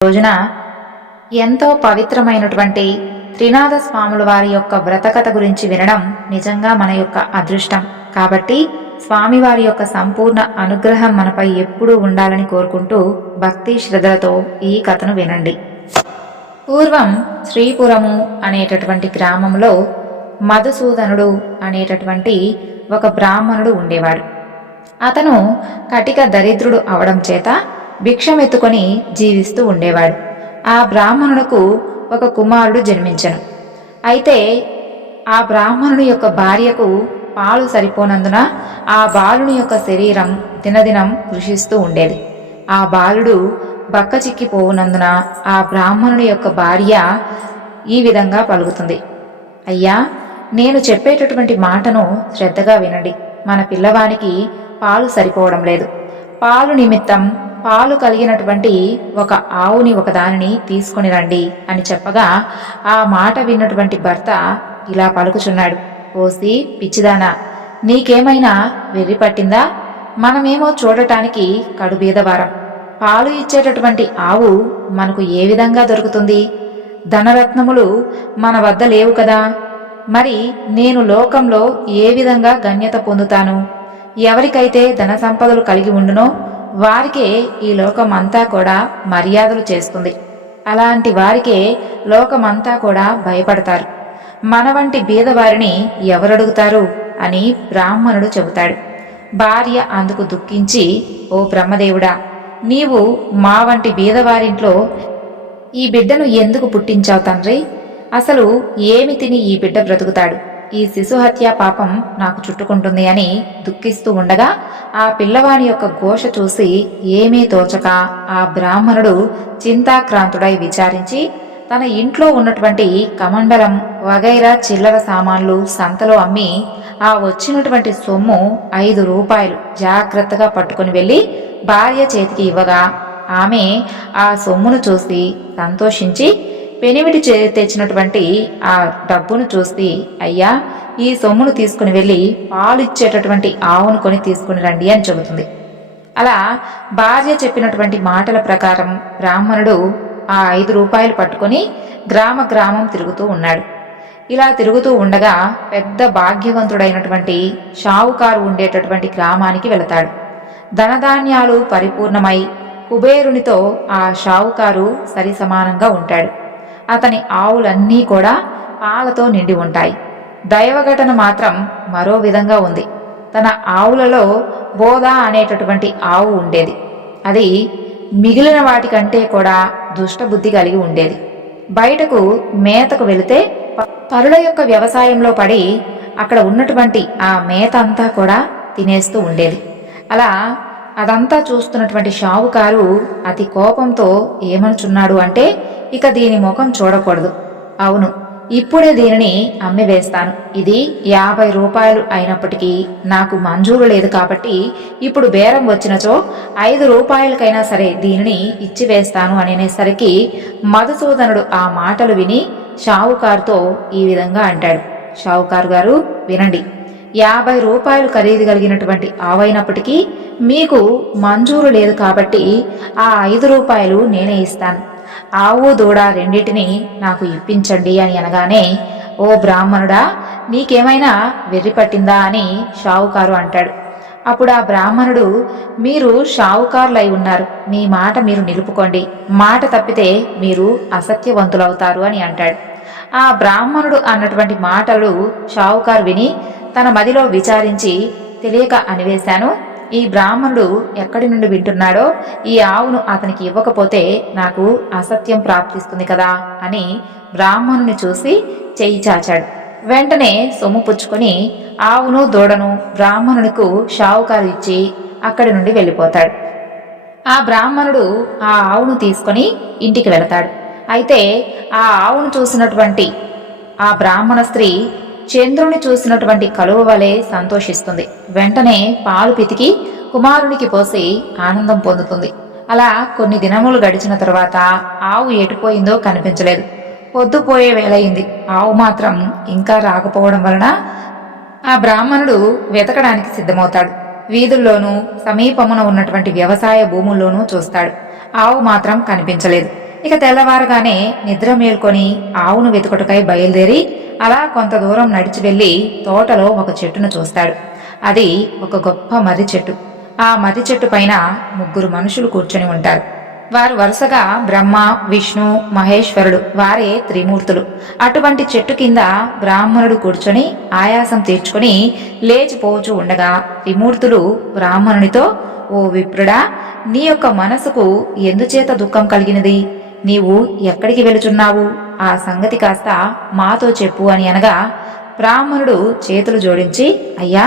రోజున ఎంతో పవిత్రమైనటువంటి త్రినాథ స్వాముల వారి యొక్క వ్రతకథ గురించి వినడం నిజంగా మన యొక్క అదృష్టం. కాబట్టి స్వామివారి యొక్క సంపూర్ణ అనుగ్రహం మనపై ఎప్పుడూ ఉండాలని కోరుకుంటూ భక్తి శ్రద్ధలతో ఈ కథను వినండి. పూర్వం శ్రీపురము అనేటటువంటి గ్రామంలో మధుసూదనుడు అనేటటువంటి ఒక బ్రాహ్మణుడు ఉండేవాడు. అతను కటిక దరిద్రుడు అవడం చేత భిక్షమెత్తుకొని జీవిస్తూ ఉండేవాడు. ఆ బ్రాహ్మణులకు ఒక కుమారుడు జన్మించెను. అయితే ఆ బ్రాహ్మణుని యొక్క భార్యకు పాలు సరిపోనందున ఆ బాలుని యొక్క శరీరం దినదినం కృషిస్తూ ఉండేది. ఆ బాలుడు బక్కచిక్కిపోవునందున ఆ బ్రాహ్మణుని యొక్క భార్య ఈ విధంగా పలుకుతుంది: అయ్యా, నేను చెప్పేటటువంటి మాటను శ్రద్ధగా వినండి. మన పిల్లవానికి పాలు సరిపోవడం లేదు. పాలు నిమిత్తం పాలు కలిగినటువంటి ఒక ఆవుని ఒకదానిని తీసుకొని రండి అని చెప్పగా ఆ మాట విన్నటువంటి భర్త ఇలా పలుకుచున్నాడు: ఓసి పిచ్చిదానా, నీకేమైనా వెర్రి పట్టిందా? మనమేమో చూడటానికి కడుబీదవారం. పాలు ఇచ్చేటటువంటి ఆవు మనకు ఏ విధంగా దొరుకుతుంది? ధనరత్నములు మన వద్ద లేవు కదా. మరి నేను లోకంలో ఏ విధంగా గణ్యత పొందుతాను? ఎవరికైతే ధన సంపదలు కలిగి ఉండునో వారికే ఈ లోకమంతా కూడా మర్యాదలు చేస్తుంది. అలాంటి వారికే లోకమంతా కూడా భయపడతారు. మన వంటి బీదవారిని ఎవరడుగుతారు అని బ్రాహ్మణుడు చెబుతాడు. భార్య అందుకు దుఃఖించి, ఓ బ్రహ్మదేవుడా, నీవు మా వంటి బీదవారింట్లో ఈ బిడ్డను ఎందుకు పుట్టించావు తండ్రి? అసలు ఏమి తిని ఈ బిడ్డ బ్రతుకుతాడు? ఈ శిశుహత్య పాపం నాకు చుట్టుకుంటుంది అని దుఃఖిస్తూ ఉండగా ఆ పిల్లవాని యొక్క ఘోష చూసి ఏమీ తోచక ఆ బ్రాహ్మణుడు చింతాక్రాంతుడై విచారించి తన ఇంట్లో ఉన్నటువంటి కమండలం వగైరా చిల్లర సామాన్లు సంతలో అమ్మి ఆ వచ్చినటువంటి సొమ్ము 5 రూపాయలు జాగ్రత్తగా పట్టుకుని వెళ్ళి భార్య చేతికి ఇవ్వగా ఆమె ఆ సొమ్మును చూసి సంతోషించి పెనిమిటి తెచ్చినటువంటి ఆ డబ్బును చూసి, అయ్యా, ఈ సొమ్మును తీసుకుని వెళ్ళి పాలు ఇచ్చేటటువంటి ఆవును కొని తీసుకుని రండి అని చెబుతుంది. అలా భార్య చెప్పినటువంటి మాటల ప్రకారం బ్రాహ్మణుడు ఆ 5 రూపాయలు పట్టుకొని గ్రామం తిరుగుతూ ఉన్నాడు. ఇలా తిరుగుతూ ఉండగా పెద్ద భాగ్యవంతుడైనటువంటి షావుకారు ఉండేటటువంటి గ్రామానికి వెళతాడు. ధనధాన్యాలు పరిపూర్ణమై కుబేరునితో ఆ షావుకారు సరి సమానంగా ఉంటాడు. అతని ఆవులన్నీ కూడా పాలతో నిండి ఉంటాయి. దైవఘటన మాత్రం మరో విధంగా ఉంది. తన ఆవులలో బోధ అనేటటువంటి ఆవు ఉండేది. అది మిగిలిన వాటికంటే కూడా దుష్టబుద్ధి కలిగి ఉండేది. బయటకు మేతకు వెళితే పరుల యొక్క వ్యవసాయంలో పడి అక్కడ ఉన్నటువంటి ఆ మేత అంతా కూడా తినేస్తూ ఉండేది. అలా అదంతా చూస్తున్నటువంటి షావుకారు అతి కోపంతో ఏమనుచున్నాడు అంటే, ఇక దీని ముఖం చూడకూడదు. అవును, ఇప్పుడే దీనిని అమ్మివేస్తాను. ఇది 50 రూపాయలు అయినప్పటికీ నాకు మంజూరు లేదు కాబట్టి ఇప్పుడు బేరం వచ్చినచో 5 రూపాయలకైనా సరే దీనిని ఇచ్చివేస్తాను అని అనేసరికి మధుసూదనుడు ఆ మాటలు విని షావుకారుతో ఈ విధంగా అంటాడు: షావుకారు గారు, వినండి. 50 రూపాయలు ఖరీదు కలిగినటువంటి ఆవైనప్పటికీ మీకు మంజూరు లేదు కాబట్టి ఆ 5 రూపాయలు నేనే ఇస్తాను. ఆవు దూడ రెండింటిని నాకు ఇప్పించండి అని అనగానే, ఓ బ్రాహ్మణుడా, నీకేమైనా వెర్రి పట్టిందా అని షావుకారు అంటాడు. అప్పుడు ఆ బ్రాహ్మణుడు, మీరు షావుకారులై ఉన్నారు, మీ మాట మీరు నిలుపుకోండి. మాట తప్పితే మీరు అసత్యవంతులవుతారు అని అంటాడు. ఆ బ్రాహ్మణుడు అన్నటువంటి మాటలు షావుకారు విని తన మదిలో విచారించి, తెలియక అనివేశాను, ఈ బ్రాహ్మణుడు ఎక్కడి నుండి వింటున్నాడో ఈ ఆవును అతనికి ఇవ్వకపోతే నాకు అసత్యం ప్రాప్తిస్తుంది కదా అని బ్రాహ్మణుని చూసి చెయ్యి చాచాడు. వెంటనే సొమ్ము పుచ్చుకొని ఆవును దూడను బ్రాహ్మణునికు షావుకారు ఇచ్చి అక్కడి నుండి వెళ్ళిపోతాడు. ఆ బ్రాహ్మణుడు ఆ ఆవును తీసుకొని ఇంటికి వెళతాడు. అయితే ఆ ఆవును చూసినటువంటి ఆ బ్రాహ్మణ స్త్రీ చంద్రుని చూసినటువంటి కలువ వలె సంతోషిస్తుంది. వెంటనే పాలు పితికి కుమారునికి పోసి ఆనందం పొందుతుంది. అలా కొన్ని దినములు గడిచిన తరువాత ఆవు ఎటుపోయిందో కనిపించలేదు. పొద్దుపోయే వేళయింది. ఆవు మాత్రం ఇంకా రాకపోవడం వలన ఆ బ్రాహ్మణుడు వెతకడానికి సిద్ధమవుతాడు. వీధుల్లోనూ సమీపమున ఉన్నటువంటి వ్యవసాయ భూముల్లోనూ చూస్తాడు. ఆవు మాత్రం కనిపించలేదు. ఇక తెల్లవారుగానే నిద్ర మేల్కొని ఆవును వెతుకుటకై బయలుదేరి అలా కొంత దూరం నడిచి వెళ్లి తోటలో ఒక చెట్టును చూస్తాడు. అది ఒక గొప్ప మర్రి చెట్టు. ఆ మర్రి చెట్టు పైన 3 మనుషులు కూర్చొని ఉంటారు. వారు వరుసగా బ్రహ్మ, విష్ణు, మహేశ్వరుడు, వారే త్రిమూర్తులు. అటువంటి చెట్టు కింద బ్రాహ్మణుడు కూర్చొని ఆయాసం తీర్చుకుని లేచిపోచూ ఉండగా త్రిమూర్తులు బ్రాహ్మణునితో, ఓ విప్రుడా, నీ యొక్క మనసుకు ఎందుచేత దుఃఖం కలిగినది? నీవు ఎక్కడికి వెళుచున్నావు? ఆ సంగతి కాస్త మాతో చెప్పు అని అనగా బ్రాహ్మణుడు చేతులు జోడించి, అయ్యా,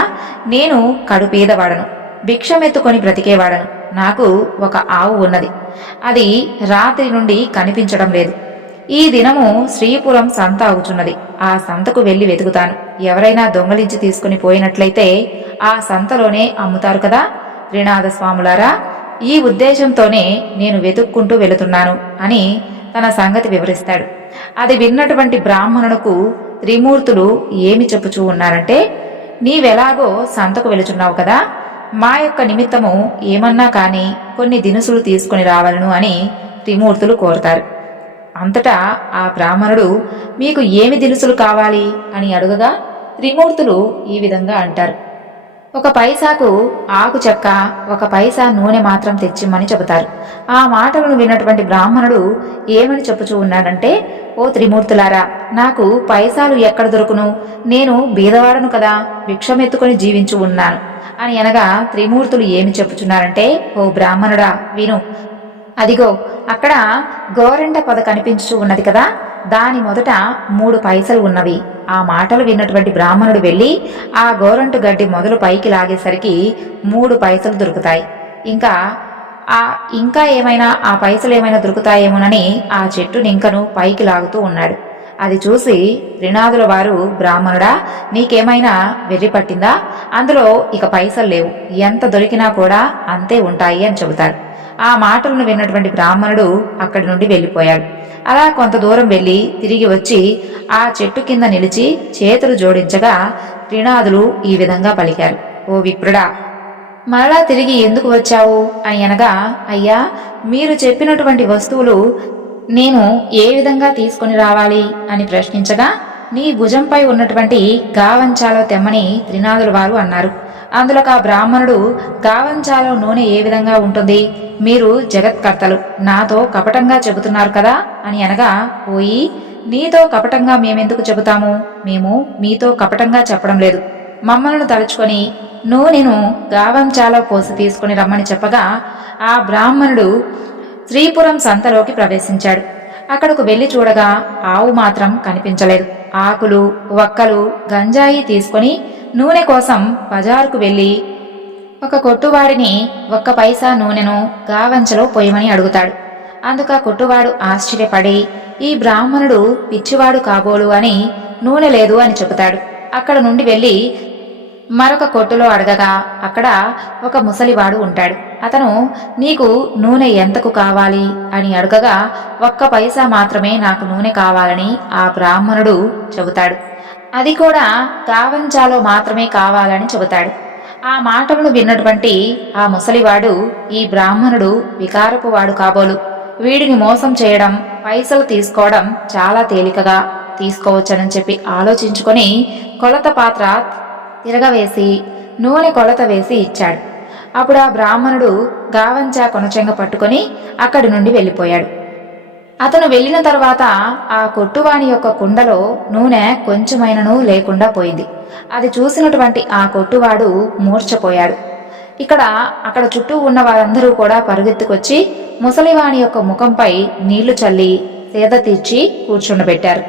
నేను కడుపేదవాడను, భిక్షమెత్తుకొని బ్రతికేవాడను. నాకు ఒక ఆవు ఉన్నది. అది రాత్రి నుండి కనిపించడం లేదు. ఈ దినము శ్రీపురం సంత అవుచున్నది. ఆ సంతకు వెళ్లి వెతుకుతాను. ఎవరైనా దొంగలించి తీసుకుని పోయినట్లయితే ఆ సంతలోనే అమ్ముతారు కదా. త్రినాథ స్వాములారా, ఈ ఉద్దేశంతోనే నేను వెతుక్కుంటూ వెళుతున్నాను అని తన సంగతి వివరిస్తాడు. అది విన్నటువంటి బ్రాహ్మణునకు త్రిమూర్తులు ఏమి చెప్పుచూ ఉన్నారంటే, నీవెలాగో సంతకు వెళుచున్నావు కదా, మా యొక్క నిమిత్తము ఏమన్నా కాని కొన్ని దినుసులు తీసుకుని రావాలను అని త్రిమూర్తులు కోరుతారు. అంతటా ఆ బ్రాహ్మణుడు, మీకు ఏమి దినుసులు కావాలి అని అడుగగా త్రిమూర్తులు ఈ విధంగా అంటారు. 1 పైసాకు ఆకు చెక్క, 1 పైసా నూనె మాత్రం తెచ్చిమ్మని చెబుతారు. ఆ మాటలను విన్నటువంటి బ్రాహ్మణుడు ఏమని చెప్పుచూ ఉన్నాడంటే, ఓ త్రిమూర్తులారా, నాకు పైసాలు ఎక్కడ దొరుకును? నేను బీదవాడను కదా, భిక్షమెత్తుకొని జీవించు ఉన్నాను అని అనగా త్రిమూర్తులు ఏమి చెప్పుచున్నారంటే, ఓ బ్రాహ్మణుడా, విను. అదిగో అక్కడ గోరెంట పొద కనిపించుచూ ఉన్నది కదా, దాని మొదట 3 పైసలు ఉన్నవి. ఆ మాటలు విన్నటువంటి బ్రాహ్మణుడు వెళ్లి ఆ గోరంటు గడ్డి మొదలు పైకి లాగేసరికి 3 పైసలు దొరుకుతాయి. ఇంకా ఏమైనా ఆ పైసలు ఏమైనా దొరుకుతాయేమోనని ఆ చెట్టుని ఇంకను పైకి లాగుతూ ఉన్నాడు. అది చూసి త్రినాథుల వారు, బ్రాహ్మణుడా, నీకేమైనా వెర్రి పట్టిందా? అందులో ఇక పైసలు లేవు, ఎంత దొరికినా కూడా అంతే ఉంటాయి అని చెబుతారు. ఆ మాటలను విన్నటువంటి బ్రాహ్మణుడు అక్కడి నుండి వెళ్ళిపోయాడు. అలా కొంత దూరం వెళ్లి తిరిగి వచ్చి ఆ చెట్టు కింద నిలిచి చేతులు జోడించగా త్రినాథులు ఈ విధంగా పలికారు, ఓ విప్రుడా, మరలా తిరిగి ఎందుకు వచ్చావు అని అనగా, అయ్యా, మీరు చెప్పినటువంటి వస్తువులు నేను ఏ విధంగా తీసుకుని రావాలి అని ప్రశ్నించగా, నీ భుజంపై ఉన్నటువంటి గావంచాలో తెమ్మని త్రినాథుల వారు అన్నారు. అందులో ఆ బ్రాహ్మణుడు, గావంచాలో నూనె ఏ విధంగా ఉంటుంది? మీరు జగత్కర్తలు, నాతో కపటంగా చెబుతున్నారు కదా అని అనగా, పోయి, నీతో కపటంగా మేమెందుకు చెబుతాము? మేము మీతో కపటంగా చెప్పడం లేదు. మమ్మలను తలుచుకొని నూనెను గావంచాలో పోసి తీసుకుని రమ్మని చెప్పగా ఆ బ్రాహ్మణుడు శ్రీపురం సంతలోకి ప్రవేశించాడు. అక్కడకు వెళ్లి చూడగా ఆవు మాత్రం కనిపించలేదు. ఆకులు, వక్కలు, గంజాయి తీసుకుని నూనె కోసం బజారుకు వెళ్లి ఒక కొట్టువాడిని 1 పైసా నూనెను గావంచలో పొయ్యమని అడుగుతాడు. అందుకు ఆ కొట్టువాడు ఆశ్చర్యపడి, ఈ బ్రాహ్మణుడు పిచ్చివాడు కాబోలు అని నూనె లేదు అని చెబుతాడు. అక్కడ నుండి వెళ్లి మరొక కొట్టులో అడగగా అక్కడ ఒక ముసలివాడు ఉంటాడు. అతను, నీకు నూనె ఎంతకు కావాలి అని అడగగా 1 పైసా మాత్రమే నాకు నూనె కావాలని ఆ బ్రాహ్మణుడు చెబుతాడు. అది కూడా గావంచాలో మాత్రమే కావాలని చెబుతాడు. ఆ మాటలను విన్నటువంటి ఆ ముసలివాడు, ఈ బ్రాహ్మణుడు వికారపు వాడు కాబోలు, వీడిని మోసం చేయడం, పైసలు తీసుకోవడం చాలా తేలికగా తీసుకోవచ్చని చెప్పి ఆలోచించుకొని కొలత పాత్ర తిరగవేసి నూనె కొలత వేసి ఇచ్చాడు. అప్పుడు ఆ బ్రాహ్మణుడు గావంచా కొనచెంగ పట్టుకొని అక్కడి నుండి వెళ్ళిపోయాడు. అతను వెళ్లిన తర్వాత ఆ కొట్టువాని యొక్క కుండలో నూనె కొంచెమైనను లేకుండా పోయింది. అది చూసినటువంటి ఆ కొట్టువాడు మూర్ఛపోయాడు. అక్కడ చుట్టూ ఉన్న వారందరూ కూడా పరుగెత్తుకొచ్చి ముసలివాని యొక్క ముఖంపై నీళ్లు చల్లి సేద తీర్చి కూర్చుండబెట్టారు.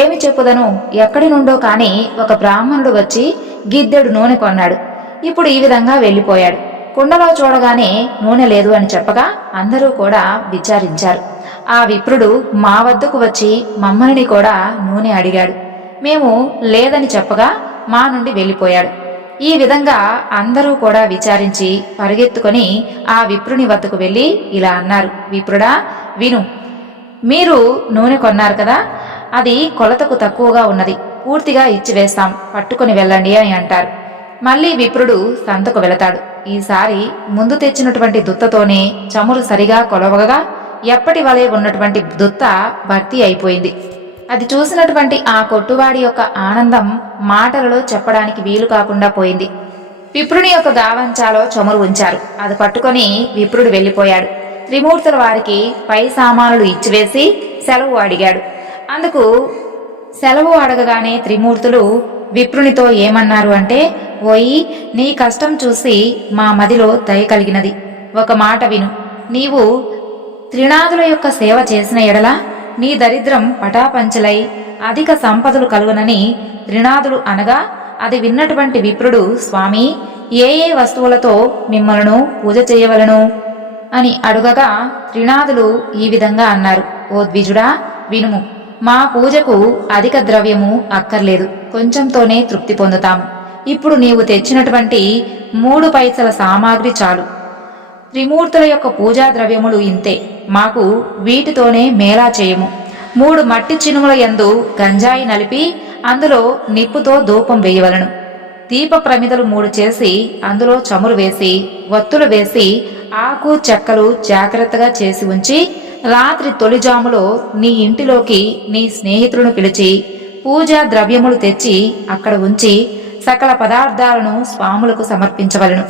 ఏమి చెప్పుదను, ఎక్కడి నుండో కాని ఒక బ్రాహ్మణుడు వచ్చి గిద్దెడు నూనె కొన్నాడు. ఇప్పుడు ఈ విధంగా వెళ్ళిపోయాడు. కుండలో చూడగానే నూనె లేదు అని చెప్పగా అందరూ కూడా విచారించారు. ఆ విప్రుడు మా వద్దకు వచ్చి మమ్మల్ని కూడా నూనె అడిగాడు. మేము లేదని చెప్పగా మా నుండి వెళ్ళిపోయాడు. ఈ విధంగా అందరూ కూడా విచారించి పరిగెత్తుకొని ఆ విప్రుని వద్దకు వెళ్ళి ఇలా అన్నారు, విప్రుడా, విను, మీరు నూనె కొన్నారు కదా, అది కొలతకు తక్కువగా ఉన్నది, పూర్తిగా ఇచ్చివేస్తాం, పట్టుకుని వెళ్ళండి అని అంటారు. మళ్లీ విప్రుడు సంతకు వెళతాడు. ఈసారి ముందు తెచ్చినటువంటి దుత్తతోనే చమురు సరిగా కొలవగా ఎప్పటి వలె ఉన్నటువంటి దుత్త భర్తీ అయిపోయింది. అది చూసినటువంటి ఆ కొట్టువాడి యొక్క ఆనందం మాటలలో చెప్పడానికి వీలు కాకుండా పోయింది. విప్రుని యొక్క గావంచాలో చమురు ఉంచారు. అది పట్టుకొని విప్రుడు వెళ్ళిపోయాడు. త్రిమూర్తుల వారికి పై సామానులు ఇచ్చివేసి సెలవు అడిగాడు. అందుకు సెలవు అడగగానే త్రిమూర్తులు విప్రునితో ఏమన్నారు అంటే, ఓయి, నీ కష్టం చూసి మా మదిలో దయ కలిగినది. ఒక మాట విను. నీవు త్రినాదుల యొక్క సేవ చేసిన ఎడల నీ దరిద్రం పటాపంచలై అధిక సంపదలు కలుగునని త్రినాదులు అనగా, అది విన్నటువంటి విప్రుడు, స్వామి, ఏ ఏ వస్తువులతో మిమ్మలను పూజ చేయవలను అని అడుగగా త్రినాదులు ఈ విధంగా అన్నారు. ఓ ద్విజుడా, వినుము. మా పూజకు అధిక ద్రవ్యము అక్కర్లేదు, కొంచెంతోనే తృప్తి పొందుతాము. ఇప్పుడు నీవు తెచ్చినటువంటి 3 పైసల సామాగ్రి చాలు. త్రిమూర్తుల యొక్క పూజా ద్రవ్యములు ఇంతే, మాకు వీటితోనే మేళా చేయము. 3 మట్టి చినుముల యందు గంజాయి నలిపి అందులో నిప్పుతో ధూపం వేయవలను. దీప ప్రమిదలు 3 చేసి అందులో చమురు వేసి వత్తులు వేసి ఆకు చెక్కలు జాగ్రత్తగా చేసి ఉంచి రాత్రి తొలిజాములో నీ ఇంటిలోకి నీ స్నేహితులను పిలిచి పూజా ద్రవ్యములు తెచ్చి అక్కడ ఉంచి సకల పదార్థాలను స్వాములకు సమర్పించవలను.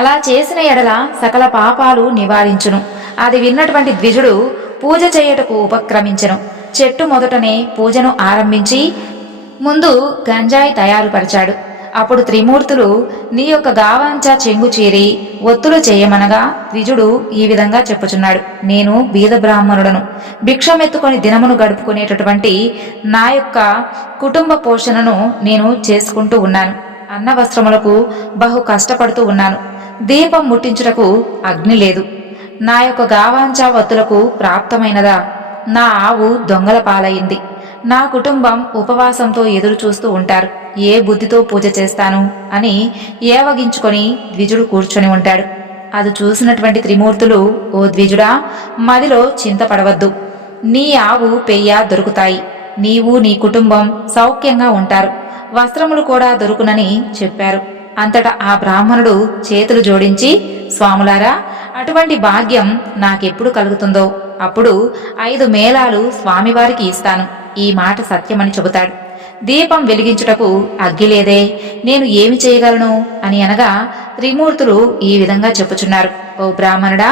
అలా చేసిన ఎడల సకల పాపాలు నివారించును. అది విన్నటువంటి ద్విజుడు పూజ చేయుటకు ఉపక్రమించెను. చెట్టు మొదటనే పూజను ఆరంభించి ముందు గంజాయి తయారుపరిచాడు. అప్పుడు త్రిమూర్తులు నీ యొక్క గావాంచ చెంగు చీరి ఒత్తులు చేయమనగా ద్విజుడు ఈ విధంగా చెప్పుచున్నాడు. నేను బీద బ్రాహ్మణుడను. భిక్షమెత్తుకొని దినమును గడుపుకునేటటువంటి నా యొక్క కుటుంబ పోషణను నేను చేసుకుంటూ ఉన్నాను. అన్న వస్త్రములకు బహు కష్టపడుతూ ఉన్నాను. దీపం ముట్టించుటకు అగ్ని లేదు. నా యొక్క గావాంచ వత్తులకు ప్రాప్తమైనదా? నా ఆవు దొంగల పాలయింది. నా కుటుంబం ఉపవాసంతో ఎదురు చూస్తూ ఉంటారు. ఏ బుద్ధితో పూజ చేస్తాను అని ఏవగించుకొని ద్విజుడు కూర్చొని ఉంటాడు. అది చూసినటువంటి త్రిమూర్తులు, ఓ ద్విజుడా, మదిలో చింతపడవద్దు. నీ ఆవు పెయ్య దొరుకుతాయి. నీవు నీ కుటుంబం సౌఖ్యంగా ఉంటారు. వస్త్రములు కూడా దొరుకునని చెప్పారు. అంతటా ఆ బ్రాహ్మణుడు చేతులు జోడించి, స్వాములారా, అటువంటి భాగ్యం నాకెప్పుడు కలుగుతుందో అప్పుడు 5 మేళాలు స్వామివారికి ఇస్తాను. ఈ మాట సత్యమని చెబుతాడు. దీపం వెలిగించుటకు అగ్గి లేదే, నేను ఏమి చేయగలను అని అనగా త్రిమూర్తులు ఈ విధంగా చెప్పుచున్నారు. ఓ బ్రాహ్మణుడా,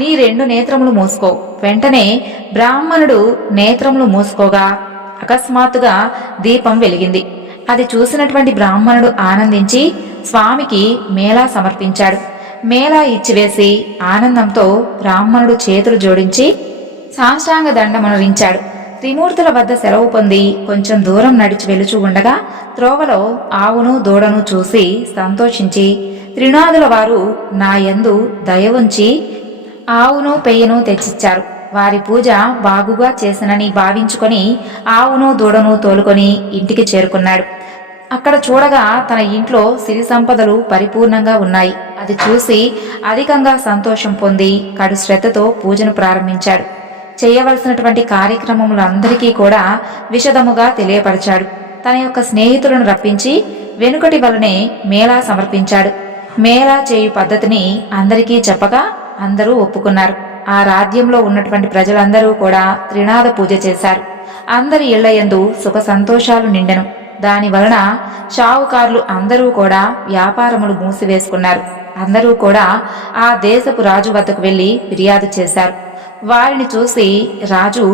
నీ 2 నేత్రములు మూసుకో. వెంటనే బ్రాహ్మణుడు నేత్రములు మూసుకోగా అకస్మాత్తుగా దీపం వెలిగింది. అది చూసినటువంటి బ్రాహ్మణుడు ఆనందించి స్వామికి మేళా సమర్పించాడు. మేళా ఇచ్చివేసి ఆనందంతో బ్రాహ్మణుడు చేతులు జోడించి సాష్టాంగ దండమనరించాడు. త్రిమూర్తుల వద్ద సెలవు పొంది కొంచెం దూరం నడిచి వెలుచు ఉండగా త్రోవలో ఆవును దూడను చూసి సంతోషించి, త్రినాదుల వారు నా యందు దయ ఉంచి ఆవును పెయ్యను తెచ్చిచ్చారు. వారి పూజ బాగుగా చేసినని భావించుకొని ఆవును దూడను తోలుకొని ఇంటికి చేరుకున్నాడు. అక్కడ చూడగా తన ఇంట్లో సిరి సంపదలు పరిపూర్ణంగా ఉన్నాయి. అది చూసి అధికంగా సంతోషం పొంది కడు శ్రద్ధతో పూజను ప్రారంభించాడు. చేయవలసినటువంటి కార్యక్రమములందరికీ కూడా విశదముగా తెలియపరిచాడు. తన యొక్క స్నేహితులను రప్పించి వెనుకటి వలనే మేళా సమర్పించాడు. మేళా చేయు పద్ధతిని అందరికీ చెప్పగా అందరూ ఒప్పుకున్నారు. ఆ రాజ్యంలో ఉన్నటువంటి ప్రజలందరూ కూడా త్రినాద పూజ చేశారు. అందరి ఇళ్లయందు సుఖ సంతోషాలు నిండెను. దాని వలన షావుకారులు అందరూ కూడా వ్యాపారములు మూసివేసుకున్నారు. అందరూ కూడా ఆ దేశపు రాజు వద్దకు వెళ్లి ఫిర్యాదు చేశారు. వారిని చూసి రాజు,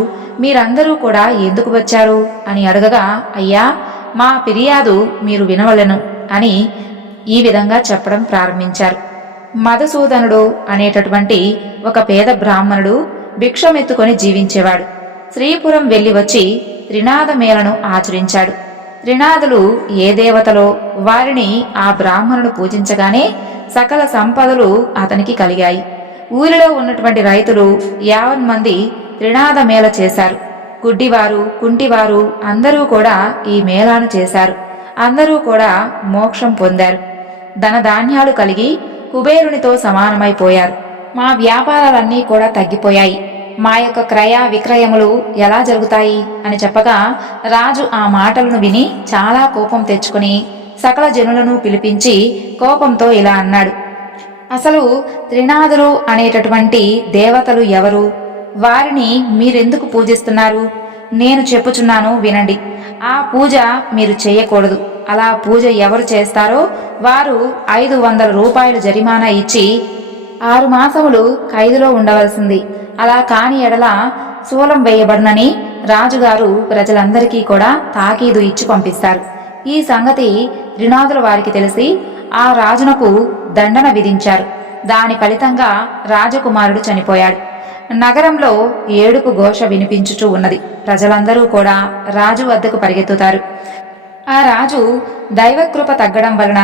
మీరందరూ కూడా ఎందుకు వచ్చారు అని అడగగా, అయ్యా, మా ఫిర్యాదు మీరు వినవలెను అని ఈ విధంగా చెప్పడం ప్రారంభించారు. మధుసూదనుడు అనేటటువంటి ఒక పేద బ్రాహ్మణుడు భిక్షమెత్తుకొని జీవించేవాడు. శ్రీపురం వెళ్లి వచ్చి త్రినాద మేళను ఆచరించాడు. త్రినాదులు ఏ దేవతలో వారిని ఆ బ్రాహ్మణుడు పూజించగానే సకల సంపదలు అతనికి కలిగాయి. ఊరిలో ఉన్నటువంటి రైతులు 50 మంది త్రినాద మేళ చేశారు. గుడ్డివారు, కుంటివారు అందరూ కూడా ఈ మేళాను చేశారు. అందరూ కూడా మోక్షం పొందారు. ధనధాన్యాలు కలిగి కుబేరునితో సమానమైపోయారు. మా వ్యాపారాలన్నీ కూడా తగ్గిపోయాయి. మా యొక్క క్రయ విక్రయములు ఎలా జరుగుతాయి అని చెప్పగా రాజు ఆ మాటలను విని చాలా కోపం తెచ్చుకుని సకల జనులను పిలిపించి కోపంతో ఇలా అన్నాడు. అసలు త్రినాదులు అనేటటువంటి దేవతలు ఎవరు? వారిని మీరెందుకు పూజిస్తున్నారు? నేను చెప్పుచున్నాను వినండి. ఆ పూజ మీరు చేయకూడదు. అలా పూజ ఎవరు చేస్తారో వారు 500 రూపాయలు జరిమానా ఇచ్చి 6 మాసములు ఖైదులో ఉండవలసింది. అలా కాని ఎడల శూలం వేయబడునని రాజుగారు ప్రజలందరికీ కూడా తాకీదు ఇచ్చి పంపిస్తారు. ఈ సంగతి త్రినాదుల వారికి తెలిసి ఆ రాజునకు దండన విధించారు. దాని ఫలితంగా రాజకుమారుడు చనిపోయాడు. నగరంలో ఏడుపు ఘోష వినిపించుచూ ఉన్నది. ప్రజలందరూ కూడా రాజు వద్దకు పరిగెత్తుతారు. ఆ రాజు దైవకృప తగ్గడం వలన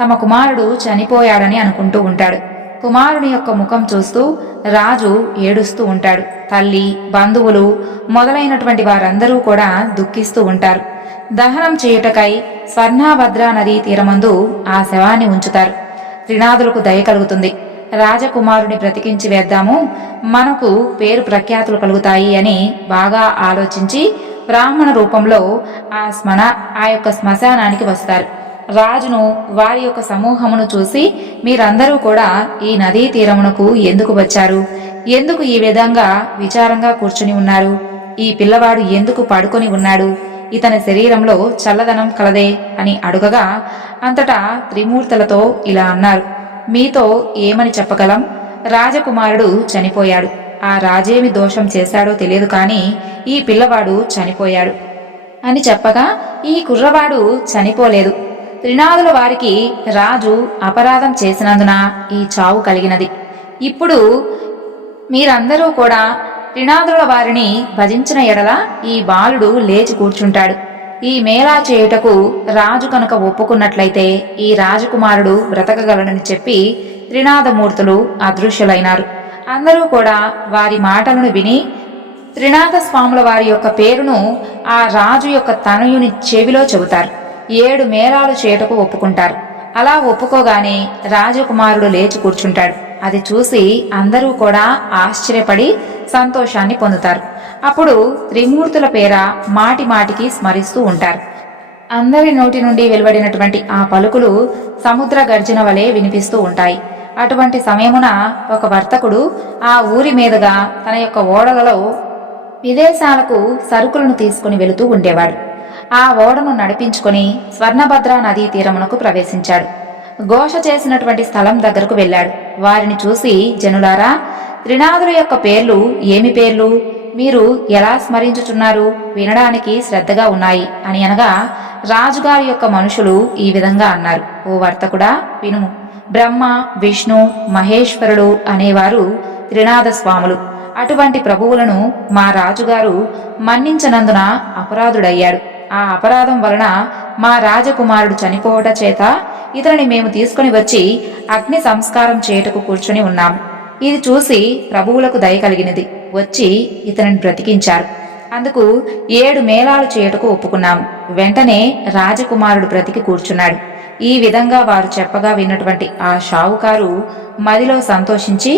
తమ కుమారుడు చనిపోయాడని అనుకుంటూ ఉంటాడు. కుమారుని యొక్క ముఖం చూస్తూ రాజు ఏడుస్తూ ఉంటాడు. తల్లి, బంధువులు మొదలైనటువంటి వారందరూ కూడా దుఃఖిస్తూ ఉంటారు. దహనం చేయుటకై స్వర్ణాభద్రా నదీ తీరమందు ఆ శవాన్ని ఉంచుతారు. త్రినాదులకు దయ కలుగుతుంది. రాజకుమారుని బ్రతికించి వేద్దాము, మనకు పేరు ప్రఖ్యాతులు కలుగుతాయి అని బాగా ఆలోచించి బ్రాహ్మణ రూపంలో ఆ యొక్క శ్మశానానికి వస్తారు. రాజును వారి యొక్క సమూహమును చూసి, మీరందరూ కూడా ఈ నదీ తీరమునకు ఎందుకు వచ్చారు? ఎందుకు ఈ విధంగా విచారంగా కూర్చుని ఉన్నారు? ఈ పిల్లవాడు ఎందుకు పడుకొని ఉన్నాడు? ఇతని శరీరంలో చల్లదనం కలదే అని అడుగగా అంతటా త్రిమూర్తులతో ఇలా అన్నారు. మీతో ఏమని చెప్పగలం? రాజకుమారుడు చనిపోయాడు. ఆ రాజేమి దోషం చేశాడో తెలియదు, కానీ ఈ పిల్లవాడు చనిపోయాడు అని చెప్పగా, ఈ కుర్రవాడు చనిపోలేదు. త్రినాదుల వారికి రాజు అపరాధం చేసినందున ఈ చావు కలిగినది. ఇప్పుడు మీరందరూ కూడా త్రినాదుల వారిని భజించిన ఎడల ఈ బాలుడు లేచి కూర్చుంటాడు. ఈ మేళా చేయుటకు రాజు కనుక ఒప్పుకున్నట్లయితే ఈ రాజకుమారుడు బ్రతకగలనని చెప్పి త్రినాదమూర్తులు అదృశ్యులైనారు. అందరూ కూడా వారి మాటలను విని త్రినాథ స్వాముల వారి యొక్క పేరును ఆ రాజు యొక్క తనయుని చెవిలో చెబుతారు. 7 మేళాలు చేయుటకు ఒప్పుకుంటారు. అలా ఒప్పుకోగానే రాజకుమారుడు లేచి కూర్చుంటాడు. అది చూసి అందరూ కూడా ఆశ్చర్యపడి సంతోషాన్ని పొందుతారు. అప్పుడు త్రిమూర్తుల పేర మాటి మాటికి స్మరిస్తూ ఉంటారు. అందరి నోటి నుండి వెలువడినటువంటి ఆ పలుకులు సముద్ర గర్జన వలె వినిపిస్తూ ఉంటాయి. అటువంటి సమయమున ఒక వర్తకుడు ఆ ఊరి మీదుగా తన యొక్క ఓడలలో విదేశాలకు సరుకులను తీసుకుని వెళుతూ ఉండేవాడు. ఆ ఓడను నడిపించుకుని స్వర్ణభద్రా నదీ తీరమునకు ప్రవేశించాడు. ఘోష చేసినటువంటి స్థలం దగ్గరకు వెళ్ళాడు. వారిని చూసి, జనులారా, త్రినాదుల యొక్క పేర్లు ఏమి పేర్లు? మీరు ఎలా స్మరించుచున్నారు? వినడానికి శ్రద్ధగా ఉన్నాయి అని అనగా, రాజుగారి యొక్క మనుషులు ఈ విధంగా అన్నారు. ఓ వర్తకుడా, వినుము. బ్రహ్మ, విష్ణు, మహేశ్వరుడు అనేవారు త్రినాద స్వాములు. అటువంటి ప్రభువులను మా రాజుగారు మన్నించనందున అపరాధుడయ్యాడు. ఆ అపరాధం వలన మా రాజకుమారుడు చనిపోవట చేత ఇతనిని మేము తీసుకుని వచ్చి అగ్ని సంస్కారం చేయుటకు కూర్చుని ఉన్నాము. ఇది చూసి ప్రభువులకు దయ కలిగినది. వచ్చి ఇతనిని బ్రతికించారు. అందుకు 7 మేళాలు చేయుటకు ఒప్పుకున్నాము. వెంటనే రాజకుమారుడు బ్రతికి కూర్చున్నాడు. ఈ విధంగా వారు చెప్పగా విన్నటువంటి ఆ షావుకారు మదిలో సంతోషించి,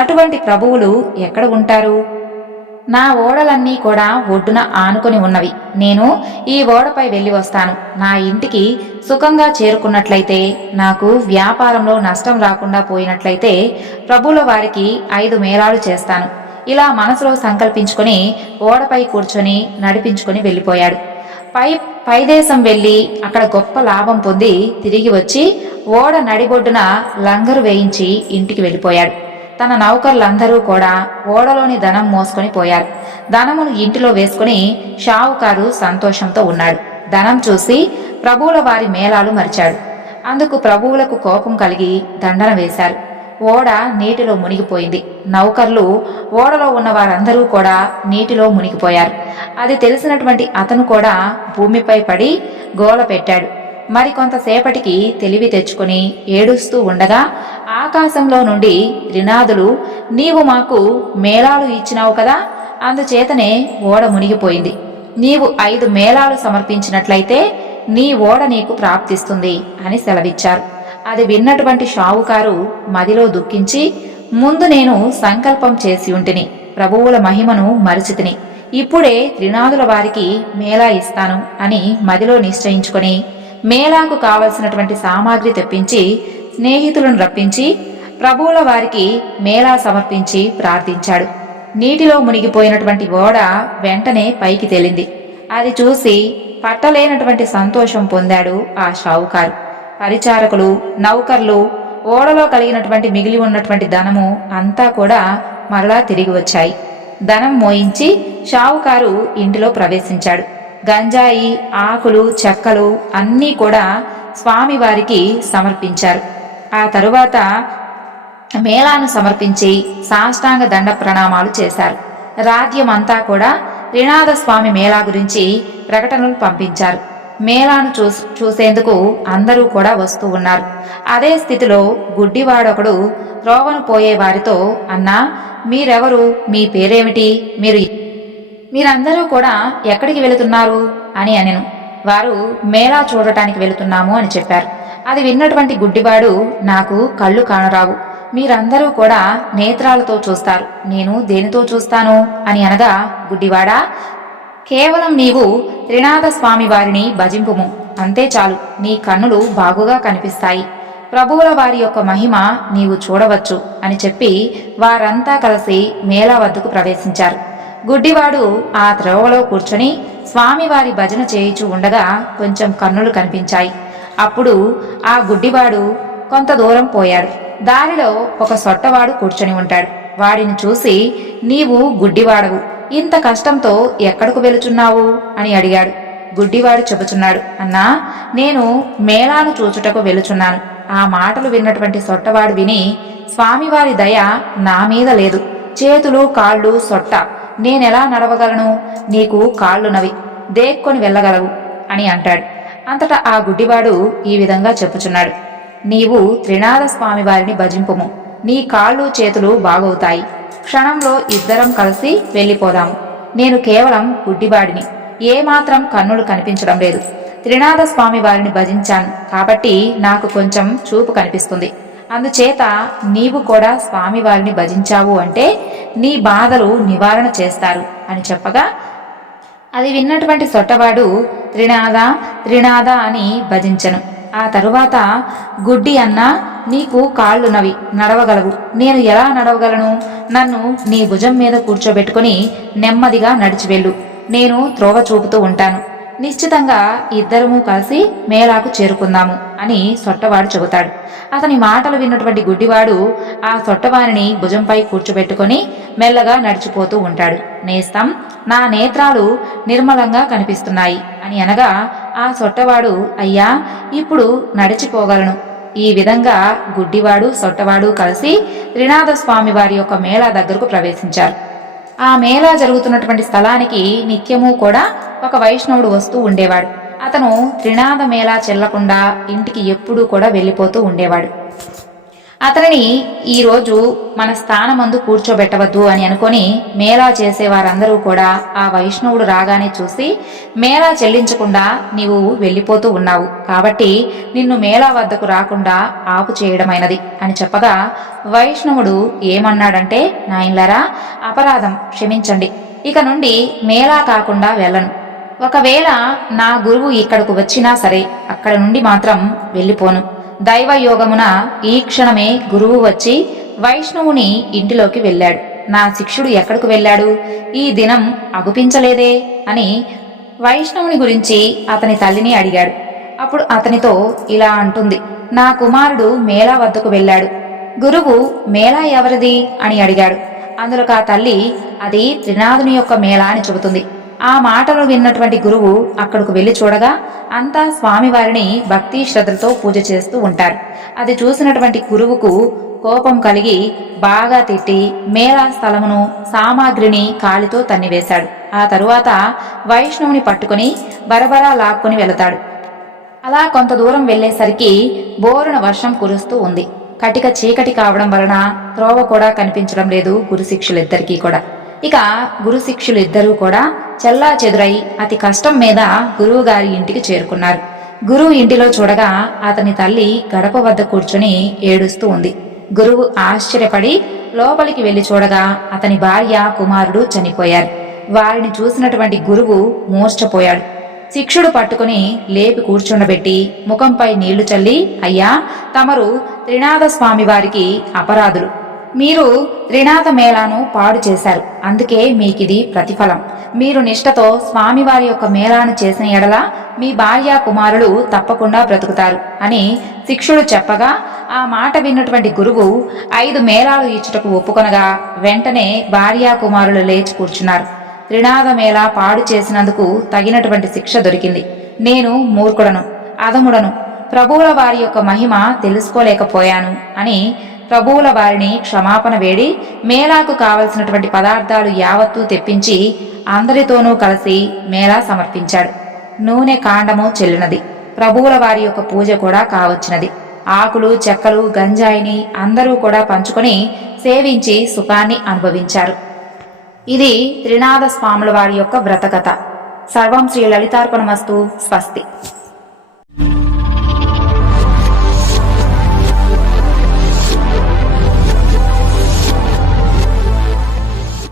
అటువంటి ప్రభువులు ఎక్కడ ఉంటారు? నా ఓడలన్నీ కూడా ఒడ్డున ఆనుకొని ఉన్నవి. నేను ఈ ఓడపై వెళ్ళి వస్తాను. నా ఇంటికి సుఖంగా చేరుకున్నట్లయితే, నాకు వ్యాపారంలో నష్టం రాకుండా పోయినట్లయితే ప్రభువుల వారికి 5 మేళాలు చేస్తాను. ఇలా మనసులో సంకల్పించుకొని ఓడపై కూర్చొని నడిపించుకొని వెళ్ళిపోయాడు. పైదేశం వెళ్ళి అక్కడ గొప్ప లాభం పొంది తిరిగి వచ్చి ఓడ నడిబొడ్డున లంగరు వేయించి ఇంటికి వెళ్ళిపోయాడు. తన నౌకర్లందరూ కూడా ఓడలోని ధనం మోసుకొని పోయారు. ధనమును ఇంటిలో వేసుకుని షావుకారు సంతోషంతో ఉన్నాడు. ధనం చూసి ప్రభువుల వారి మేళాలు మరిచాడు. అందుకు ప్రభువులకు కోపం కలిగి దండన వేశారు. ఓడ నీటిలో మునిగిపోయింది. నౌకర్లు, ఓడలో ఉన్న వారందరూ కూడా నీటిలో మునిగిపోయారు. అది తెలిసినటువంటి అతను కూడా భూమిపై పడి గోల పెట్టాడు. మరికొంతసేపటికి తెలివి తెచ్చుకుని ఏడుస్తూ ఉండగా ఆకాశంలో నుండి త్రినాదులు, నీవు మాకు మేళాలు ఇచ్చినావు కదా, అందుచేతనే ఓడ మునిగిపోయింది. నీవు 5 మేళాలు సమర్పించినట్లయితే నీ ఓడ నీకు ప్రాప్తిస్తుంది అని సెలవిచ్చారు. అది విన్నటువంటి షావుకారు మదిలో దుఃఖించి, ముందు నేను సంకల్పం చేసి ఉంటిని, ప్రభువుల మహిమను మరిచితిని. ఇప్పుడే త్రినాదుల వారికి మేళా ఇస్తాను అని మదిలో నిశ్చయించుకొని మేళాకు కావలసినటువంటి సామాగ్రి తెప్పించి స్నేహితులను రప్పించి ప్రభువుల వారికి మేళా సమర్పించి ప్రార్థించాడు. నీటిలో మునిగిపోయినటువంటి ఓడ వెంటనే పైకి తేలింది. అది చూసి పట్టలేనటువంటి సంతోషం పొందాడు ఆ షావుకారు. పరిచారకులు, నౌకర్లు, ఓడలో కలిగినటువంటి మిగిలి ఉన్నటువంటి ధనము అంతా కూడా మరలా తిరిగి వచ్చాయి. ధనం మోయించి షావుకారు ఇంటిలో ప్రవేశించాడు. గంజాయి, ఆకులు, చెక్కలు అన్నీ కూడా స్వామివారికి సమర్పించారు. ఆ తరువాత మేళాను సమర్పించి సాష్టాంగ దండ ప్రణామాలు చేశారు. రాజ్యమంతా కూడా త్రినాథ స్వామి మేళా గురించి ప్రకటనలు పంపించారు. మేళాను చూసేందుకు అందరూ కూడా వస్తూ ఉన్నారు. అదే స్థితిలో గుడ్డివాడొకడు త్రోవను పోయే వారితో, అన్నా, మీరెవరు? మీ పేరేమిటి? మీరందరూ కూడా ఎక్కడికి వెళుతున్నారు అని అనెను. వారు మేళా చూడటానికి వెళుతున్నాము అని చెప్పారు. అది విన్నటువంటి గుడ్డివాడు, నాకు కళ్ళు కానరావు, మీరందరూ కూడా నేత్రాలతో చూస్తారు, నేను దేనితో చూస్తాను అని అనగా, గుడ్డివాడా, కేవలం నీవు త్రినాథ స్వామి వారిని భజింపుము, అంతే చాలు, నీ కన్నులు బాగుగా కనిపిస్తాయి, ప్రభువుల వారి యొక్క మహిమ నీవు చూడవచ్చు అని చెప్పి వారంతా కలిసి మేళా వద్దకు ప్రవేశించారు. గుడ్డివాడు ఆ త్రోవలో కూర్చొని స్వామివారి భజన చేయుచూ ఉండగా కొంచెం కన్నులు కనిపించాయి. అప్పుడు ఆ గుడ్డివాడు కొంత దూరం పోయాడు. దారిలో ఒక సొట్టవాడు కూర్చొని ఉంటాడు. వాడిని చూసి, నీవు గుడ్డివాడవు, ఇంత కష్టంతో ఎక్కడకు వెళుచున్నావు అని అడిగాడు. గుడ్డివాడు చెబుతున్నాడు, అన్నా, నేను మేళాను చూచుటకు వెళుచున్నాను. ఆ మాటలు విన్నటువంటి సొట్టవాడు విని, స్వామివారి దయ నా మీద లేదు, చేతులు కాళ్ళు సొట్ట, నేనెలా నడవగలను? నీకు కాళ్ళునవి, దేక్కొని వెళ్ళగలవు అని అంటాడు. అంతటా ఆ గుడ్డివాడు ఈ విధంగా చెప్పుచున్నాడు, నీవు త్రినాథ స్వామి వారిని భజింపుము, నీ కాళ్ళు చేతులు బాగవుతాయి, క్షణంలో ఇద్దరం కలిసి వెళ్ళిపోదాము. నేను కేవలం గుడ్డివాడిని, ఏమాత్రం కన్నులు కనిపించడం లేదు. త్రినాథ స్వామి వారిని భజించాను కాబట్టి నాకు కొంచెం చూపు కనిపిస్తుంది. అందుచేత నీవు కూడా స్వామివారిని భజించావు అంటే నీ బాధలు నివారణ చేస్తారు అని చెప్పగా, అది విన్నటువంటి సొట్టవాడు త్రినాథ త్రినాథ అని భజించెను. ఆ తరువాత, గుడ్డి అన్న, నీకు కాళ్ళునవి, నడవగలవు, నేను ఎలా నడవగలను? నన్ను నీ భుజం మీద కూర్చోబెట్టుకుని నెమ్మదిగా నడిచి వెళ్ళు, నేను త్రోవ చూపుతూ ఉంటాను, నిశ్చితంగా ఇద్దరము కలిసి మేళాకు చేరుకుందాము అని సొట్టవాడు చెబుతాడు. అతని మాటలు విన్నటువంటి గుడ్డివాడు ఆ సొట్టవారిని భుజంపై కూర్చోబెట్టుకొని మెల్లగా నడిచిపోతూ ఉంటాడు. నేస్తం, నా నేత్రాలు నిర్మలంగా కనిపిస్తున్నాయి అని అనగా, ఆ సొట్టవాడు, అయ్యా, ఇప్పుడు నడిచిపోగలను. ఈ విధంగా గుడ్డివాడు సొట్టవాడు కలిసి త్రినాథ స్వామి వారి యొక్క మేళా దగ్గరకు ప్రవేశించారు. ఆ మేళా జరుగుతున్నటువంటి స్థలానికి నిత్యము కూడా ఒక వైష్ణవుడు వస్తూ ఉండేవాడు. అతను త్రినాథ మేళా చెల్లకుండా ఇంటికి ఎప్పుడూ కూడా వెళ్ళిపోతూ ఉండేవాడు. అతనిని ఈరోజు మన స్థానమందు కూర్చోబెట్టవద్దు అని అనుకొని మేళా చేసేవారందరూ కూడా ఆ వైష్ణవుడు రాగానే చూసి, మేళా చెల్లించకుండా నీవు వెళ్ళిపోతూ ఉన్నావు కాబట్టి నిన్ను మేళా వద్దకు రాకుండా ఆపు చేయడమైనది అని చెప్పగా, వైష్ణవుడు ఏమన్నాడంటే, నాయన్లరా, అపరాధం క్షమించండి, ఇక నుండి మేళా కాకుండా వెళ్ళను. ఒకవేళ నా గురువు ఇక్కడకు వచ్చినా సరే అక్కడ నుండి మాత్రం వెళ్ళిపోను. దైవయోగమున ఈ క్షణమే గురువు వచ్చి వైష్ణవుని ఇంటిలోకి వెళ్ళాడు. నా శిష్యుడు ఎక్కడకు వెళ్ళాడు? ఈ దినం అగుపించలేదే అని వైష్ణవుని గురించి అతని తల్లిని అడిగాడు. అప్పుడు అతనితో ఇలా అంటుంది, నా కుమారుడు మేళా వద్దకు వెళ్ళాడు. గురువు, మేళా ఎవరిది అని అడిగాడు. అందులో ఆ తల్లి, అది త్రినాథుని యొక్క మేళా అని చెబుతుంది. ఆ మాటలు విన్నటువంటి గురువు అక్కడకు వెళ్లి చూడగా అంతా స్వామివారిని భక్తి శ్రద్ధలతో పూజ చేస్తూ ఉంటారు. అది చూసినటువంటి గురువుకు కోపం కలిగి బాగా తిట్టి మేళా స్థలమును సామాగ్రిని కాలితో తన్నివేశాడు. ఆ తరువాత వైష్ణవుని పట్టుకుని బరబరా లాక్కుని వెళతాడు. అలా కొంత దూరం వెళ్లేసరికి బోరున వర్షం కురుస్తూ ఉంది. కటిక చీకటి కావడం వలన త్రోవ కూడా కనిపించడం లేదు గురు శిష్యులిద్దరికీ కూడా. ఇక గురు శిష్యులు ఇద్దరూ కూడా చెల్లా చెదురై అతి కష్టం మీద గురువు గారి ఇంటికి చేరుకున్నారు. గురువు ఇంటిలో చూడగా అతని తల్లి గడప వద్ద కూర్చుని ఏడుస్తూ ఉంది. గురువు ఆశ్చర్యపడి లోపలికి వెళ్లి చూడగా అతని భార్య, కుమారుడు చనిపోయారు. వారిని చూసినటువంటి గురువు మూర్ఛపోయాడు. శిష్యుడు పట్టుకుని లేపి కూర్చుండబెట్టి ముఖంపై నీళ్లు చల్లి, అయ్యా, తమరు త్రినాథ స్వామి వారికి అపరాధులు, మీరు త్రినాథ మేళాను పాడు చేశారు, అందుకే మీకిది ప్రతిఫలం. మీరు నిష్ఠతో స్వామివారి యొక్క మేళాను చేసిన ఎడల మీ భార్యా కుమారులు తప్పకుండా బ్రతుకుతారు అని శిక్షుడు చెప్పగా ఆ మాట విన్నటువంటి గురువు 5 మేళాలు ఇచ్చుటకు ఒప్పుకొనగా వెంటనే భార్యా కుమారులు లేచి కూర్చున్నారు. త్రినాథ మేళా పాడు చేసినందుకు తగినటువంటి శిక్ష దొరికింది. నేను మూర్ఖుడను, అధముడను, ప్రభువుల వారి యొక్క మహిమ తెలుసుకోలేకపోయాను అని ప్రభువుల వారిని క్షమాపణ వేడి మేళాకు కావలసినటువంటి పదార్థాలు యావత్తూ తెప్పించి అందరితోనూ కలిసి మేళా సమర్పించాడు. నూనె కాండము చెల్లినది. ప్రభువుల వారి యొక్క పూజ కూడా కావచ్చినది. ఆకులు, చెక్కలు, గంజాయిని అందరూ కూడా పంచుకొని సేవించి సుఖాన్ని అనుభవించారు. ఇది త్రినాథ స్వాముల వారి యొక్క వ్రతకథ. సర్వం శ్రీ లలితార్పణమస్తు. స్వస్తి.